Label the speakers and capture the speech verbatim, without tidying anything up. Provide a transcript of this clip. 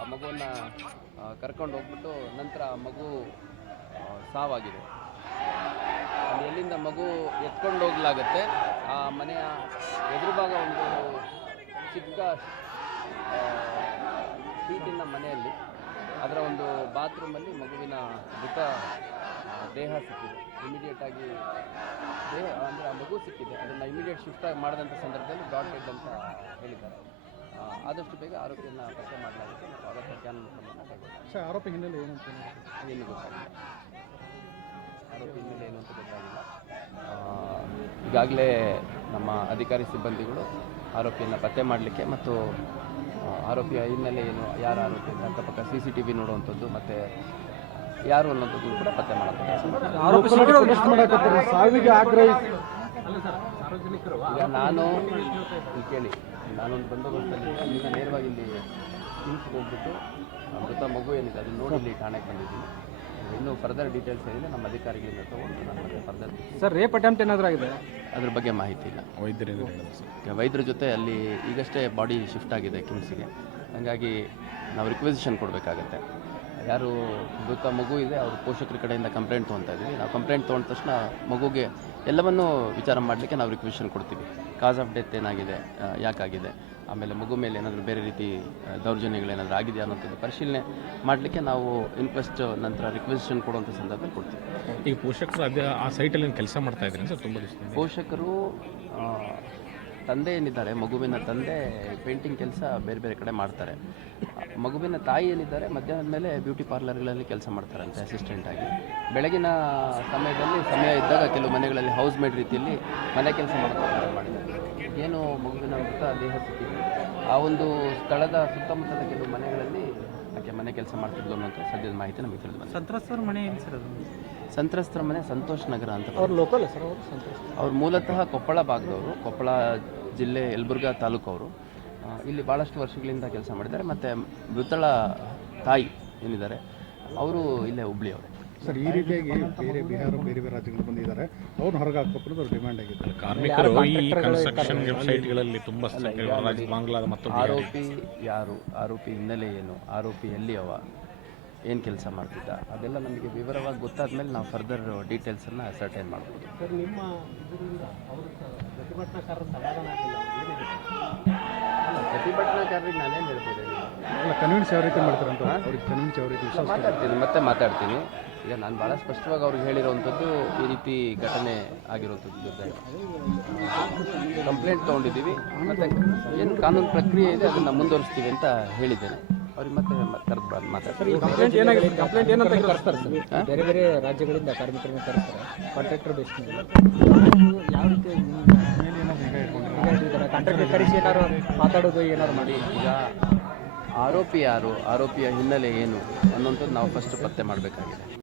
Speaker 1: ಮಗುವನ್ನು ಕರ್ಕೊಂಡು ಹೋಗ್ಬಿಟ್ಟು ನಂತರ ಮಗು ಸಾವಾಗಿದೆ. ಅಲ್ಲಿ ಎಲ್ಲಿಂದ ಮಗು ಎತ್ಕೊಂಡು ಹೋಗ್ಲಾಗತ್ತೆ ಆ ಮನೆಯ ಎದುರು ಭಾಗ ಒಂದು ಚಿಕ್ಕ ಶೀಟಿನ ಮನೆಯಲ್ಲಿ ಅದರ ಒಂದು ಬಾತ್ರೂಮಲ್ಲಿ ಮಗುವಿನ ಮೃತ ದೇಹ ಸಿಕ್ಕಿದೆ. ಇಮಿಡಿಯೇಟಾಗಿ ದೇಹ ಅಂದರೆ ಆ ಮಗು ಸಿಕ್ಕಿದೆ. ಅದನ್ನು ಇಮಿಡಿಯೇಟ್ ಶಿಫ್ಟ್ ಮಾಡಿದಂಥ ಸಂದರ್ಭದಲ್ಲಿ ಡಾಟ್ ಡೆಡ್ ಅಂತ ಹೇಳಿದ್ದಾರೆ. ಆದಷ್ಟು ಬೇಗ ಆರೋಪಿಯನ್ನು ಪತ್ತೆ ಮಾಡಲಾಗುತ್ತೆ ಮತ್ತು ಅಗತ್ಯ ಕಾನೂನು ಕ್ರಮವನ್ನು ಕೈಗೊಳ್ಳಲಾಗುತ್ತೆ.
Speaker 2: ಸರ್, ಆರೋಪಿ ಹಿನ್ನೆಲೆ ಏನು ಅಂತ
Speaker 1: ಏನು ಗೊತ್ತಾಗಿಲ್ಲ. ಆರೋಪಿ ಹಿನ್ನೆಲೆ ಏನು ಅಂತ ಗೊತ್ತಾಗಿಲ್ಲ. ಈಗಾಗಲೇ ನಮ್ಮ ಅಧಿಕಾರಿ ಸಿಬ್ಬಂದಿಗಳು ಆರೋಪಿಯನ್ನು ಪತ್ತೆ ಮಾಡಲಿಕ್ಕೆ ಮತ್ತು ಆರೋಪಿಯ ಹಿನ್ನೆಲೆ ಏನು, ಯಾರು ಆರೋಪಿ ಅಂತ ಅಕ್ಕಪಕ್ಕ ಸಿ ಸಿ ಟಿ ವಿ ನೋಡುವಂಥದ್ದು ಮತ್ತು ಯಾರು ಅನ್ನೋಂಥದ್ದು ಕೂಡ ಪತ್ತೆ ಮಾಡಬೇಕು.
Speaker 2: ಸಾವಿಗೆ ಆಗ್ರಹಿಸಿ
Speaker 1: ಈಗ ನಾನು ಇಲ್ಲಿ ಕೇಳಿ ನಾನೊಂದು ಬಂದೋಬಸ್ತಲ್ಲಿ ಇಲ್ಲಿಂದ ನೇರವಾಗಿ ಇಲ್ಲಿ ಕಿಮ್ಸ್ಗೆ ಹೋಗ್ಬಿಟ್ಟು ಮೃತ ಮಗು ಏನಿದೆ ಅದನ್ನು ನೋಡಿ ಇಲ್ಲಿ ಠಾಣೆಗೆ ಬಂದಿದ್ದೀನಿ. ಇನ್ನೂ ಫರ್ದರ್ ಡೀಟೇಲ್ಸ್ ಏನಿದೆ ನಮ್ಮ ಅಧಿಕಾರಿಗಳಿಂದ ತೊಗೊಂಡು ನಾನು ಮತ್ತೆ ಫರ್ದರ್
Speaker 2: ಸರ್ ರೇಪ್ ಅಟೆಂಪ್ಟ್ ಏನಾದರೂ ಆಗಿದೆ
Speaker 1: ಅದ್ರ ಬಗ್ಗೆ ಮಾಹಿತಿ ಇಲ್ಲ.
Speaker 2: ವೈದ್ಯರು
Speaker 1: ವೈದ್ಯರ ಜೊತೆ ಅಲ್ಲಿ ಈಗಷ್ಟೇ ಬಾಡಿ ಶಿಫ್ಟ್ ಆಗಿದೆ ಕಿಮ್ಸ್ಗೆ. ಹಾಗಾಗಿ ನಾವು ರಿಕ್ವೆಸಿಷನ್ ಕೊಡಬೇಕಾಗತ್ತೆ. ಯಾರು ಮೃತ ಮಗು ಇದೆ ಅವ್ರ ಪೋಷಕರ ಕಡೆಯಿಂದ ಕಂಪ್ಲೇಂಟ್ ತೊಗೊತಾ ಇದ್ದೀವಿ. ನಾವು ಕಂಪ್ಲೇಂಟ್ ತೊಗೊಂಡ ತಕ್ಷಣ ಮಗುಗೆ ಎಲ್ಲವನ್ನೂ ವಿಚಾರ ಮಾಡಲಿಕ್ಕೆ ನಾವು ರಿಕ್ವೆಷನ್ ಕೊಡ್ತೀವಿ. ಕಾಸ್ ಆಫ್ ಡೆತ್ ಏನಾಗಿದೆ, ಯಾಕಾಗಿದೆ, ಆಮೇಲೆ ಮಗು ಮೇಲೆ ಏನಾದರೂ ಬೇರೆ ರೀತಿ ದೌರ್ಜನ್ಯಗಳೇನಾದರೂ ಆಗಿದೆಯಾ ಅನ್ನೋಂಥದ್ದು ಪರಿಶೀಲನೆ ಮಾಡಲಿಕ್ಕೆ ನಾವು ಇನ್ಕ್ವೆಸ್ಟ್ ನಂತರ ರಿಕ್ವೆಸಿಷನ್ ಕೊಡುವಂಥ ಸಂದರ್ಭದಲ್ಲಿ ಕೊಡ್ತೀವಿ.
Speaker 2: ಈಗ ಪೋಷಕರು ಅದೇ ಆ ಸೈಟಲ್ಲಿ ಕೆಲಸ ಮಾಡ್ತಾ ಇದ್ದಾರೆ ಸರ್. ತುಂಬ
Speaker 1: ಪೋಷಕರು ತಂದೆ ಏನಿದ್ದಾರೆ, ಮಗುವಿನ ತಂದೆ ಪೇಂಟಿಂಗ್ ಕೆಲಸ ಬೇರೆ ಬೇರೆ ಕಡೆ ಮಾಡ್ತಾರೆ. ಮಗುವಿನ ತಾಯಿ ಏನಿದ್ದಾರೆ ಮಧ್ಯಾಹ್ನದ ಮೇಲೆ ಬ್ಯೂಟಿ ಪಾರ್ಲರ್ಗಳಲ್ಲಿ ಕೆಲಸ ಮಾಡ್ತಾರಂತೆ ಅಸಿಸ್ಟೆಂಟಾಗಿ. ಬೆಳಗಿನ ಸಮಯದಲ್ಲಿ ಸಮಯ ಇದ್ದಾಗ ಕೆಲವು ಮನೆಗಳಲ್ಲಿ ಹೌಸ್ ಮೇಡ್ ರೀತಿಯಲ್ಲಿ ಮನೆ ಕೆಲಸ ಮಾಡ್ತಾರೆ ಮಾಡಿದ್ದಾರೆ. ಏನು ಮಗುವಿನ ಮೃತ ದೇಹ ಸಿಕ್ಕಿದೆ ಆ ಒಂದು ಸ್ಥಳದ ಸುತ್ತಮುತ್ತಲ ಕೆಲವು ಮನೆಗಳಲ್ಲಿ ಆಕೆ ಮನೆ ಕೆಲಸ ಮಾಡ್ತಿದ್ಲು ಅನ್ನೋಂಥ ಸದ್ಯದ ಮಾಹಿತಿ ನಮಗೆ ತಿಳಿದು ಬಂದಿದೆ.
Speaker 2: ಸಂತ್ರಸ್ತರ ಮನೆ ಏನು ಸರ್ ಅದು?
Speaker 1: ಸಂತ್ರಸ್ತರ ಮನೆ ಸಂತೋಷ್ ನಗರ ಅಂತ.
Speaker 2: ಅವ್ರು ಲೋಕಲ್ ಸರ್? ಅವರು ಸಂತ್ರಸ್ತ
Speaker 1: ಅವ್ರು ಮೂಲತಃ ಕೊಪ್ಪಳ ಭಾಗದವರು, ಕೊಪ್ಪಳ ಜಿಲ್ಲೆ ಯಲಬುರ್ಗಾ ತಾಲೂಕು ಅವರು. ಇಲ್ಲಿ ಭಾಳಷ್ಟು ವರ್ಷಗಳಿಂದ ಕೆಲಸ ಮಾಡಿದ್ದಾರೆ. ಮತ್ತು ಮೃತಳ ತಾಯಿ ಏನಿದ್ದಾರೆ ಅವರು ಇಲ್ಲೇ ಹುಬ್ಳಿಯವರು.
Speaker 2: ಸರ್, ಈ ರೀತಿಯಾಗಿ ಬೇರೆ ಬಿಹಾರ ಬೇರೆ ಬೇರೆ ರಾಜ್ಯಗಳು ಬಂದಿದ್ದಾರೆ, ಅವ್ರನ್ನ ಹೊರಗೆ ಹಾಕಬೇಕು ಅನ್ನೋದು ಡಿಮ್ಯಾಂಡ್ ಆಗಿದೆ.
Speaker 3: ಕಾರ್ಮಿಕರು ಈ ಕನ್ಸ್ಟ್ರಕ್ಷನ್ ಸೈಟ್ಗಳಲ್ಲಿ ತುಂಬ ಬಾಂಗ್ಲಾದ ಮತ್ತು
Speaker 1: ಆರೋಪಿ ಯಾರು, ಆರೋಪಿ ಹಿನ್ನೆಲೆ ಏನು, ಆರೋಪಿ ಎಲ್ಲಿಯವ, ಏನು ಕೆಲಸ ಮಾಡ್ತಿದ್ದ, ಅದೆಲ್ಲ ನಮಗೆ ವಿವರವಾಗಿ ಗೊತ್ತಾದ ಮೇಲೆ ನಾವು ಫರ್ದರ್ ಡೀಟೇಲ್ಸನ್ನು ಸರ್ಟೈನ್ ಮಾಡ್ಬೋದು.
Speaker 2: ಸರ್, ನಿಮ್ಮ ಇದರಿಂದ ಅವರು ಪ್ರತಿಭಟನಾಕಾರರ ಸಮಾಧಾನ ಆಗಿಲ್ಲ,
Speaker 1: ಪ್ರತಿಭಟನಾಕಾರರಿಗೆ ನಾನೇನು ಹೇಳ್ಬೋದು?
Speaker 2: ಅಲ್ಲ, ಕನ್ವಿನ್ಸ್ ಯಾವ ರೀತಿ ಮಾಡ್ತಾರೆ ಅಂತ ಅವ್ರಿಗೆ ಕನ್ವಿನ್ಸ್ ಯಾವ ರೀತಿ
Speaker 1: ಮಾತಾಡ್ತೀನಿ, ಮತ್ತೆ ಮಾತಾಡ್ತೀನಿ. ಈಗ ನಾನು ಭಾಳ ಸ್ಪಷ್ಟವಾಗಿ ಅವ್ರಿಗೆ ಹೇಳಿರೋವಂಥದ್ದು ಈ ರೀತಿ ಘಟನೆ ಆಗಿರೋವಂಥದ್ದು ಜೊತೆ ಕಂಪ್ಲೇಂಟ್ ತೊಗೊಂಡಿದ್ದೀವಿ. ಮತ್ತು ಏನು ಕಾನೂನು ಪ್ರಕ್ರಿಯೆ ಇದೆ ಅದನ್ನು ಮುಂದುವರಿಸ್ತೀವಿ ಅಂತ ಹೇಳಿದ್ದೇನೆ. ಅವ್ರಿಗೆ ಮತ್ತೆ ಕರೆದು ಮಾತಾಡ್ತಾರೆ.
Speaker 2: ಕಂಪ್ಲೇಂಟ್ ಏನಾಗಿದೆ, ಕಂಪ್ಲೇಂಟ್ ಏನಂತ ಕರೆಸ್ತಾರೆ ಸರ್? ಬೇರೆ ಬೇರೆ ರಾಜ್ಯಗಳಿಂದ ಕಾರ್ಮಿಕರನ್ನ ಕರೆಸ್ತಾರೆ ಕಾಂಟ್ರಾಕ್ಟರ್ ಬೇಸ್ ಮೇಲೆ. ಯಾವ ರೀತಿ ಕಾಂಟ್ರಾಕ್ಟರ್ ಕರೆಸಿ ಏನಾರು ಮಾತಾಡೋದು ಏನಾರು ಮಾಡಿ.
Speaker 1: ಈಗ ಆರೋಪಿ ಯಾರು, ಆರೋಪಿಯ ಹಿನ್ನೆಲೆ ಏನು ಅನ್ನೋಂಥದ್ದು ನಾವು ಫಸ್ಟ್ ಪತ್ತೆ ಮಾಡಬೇಕಾಗಿದೆ.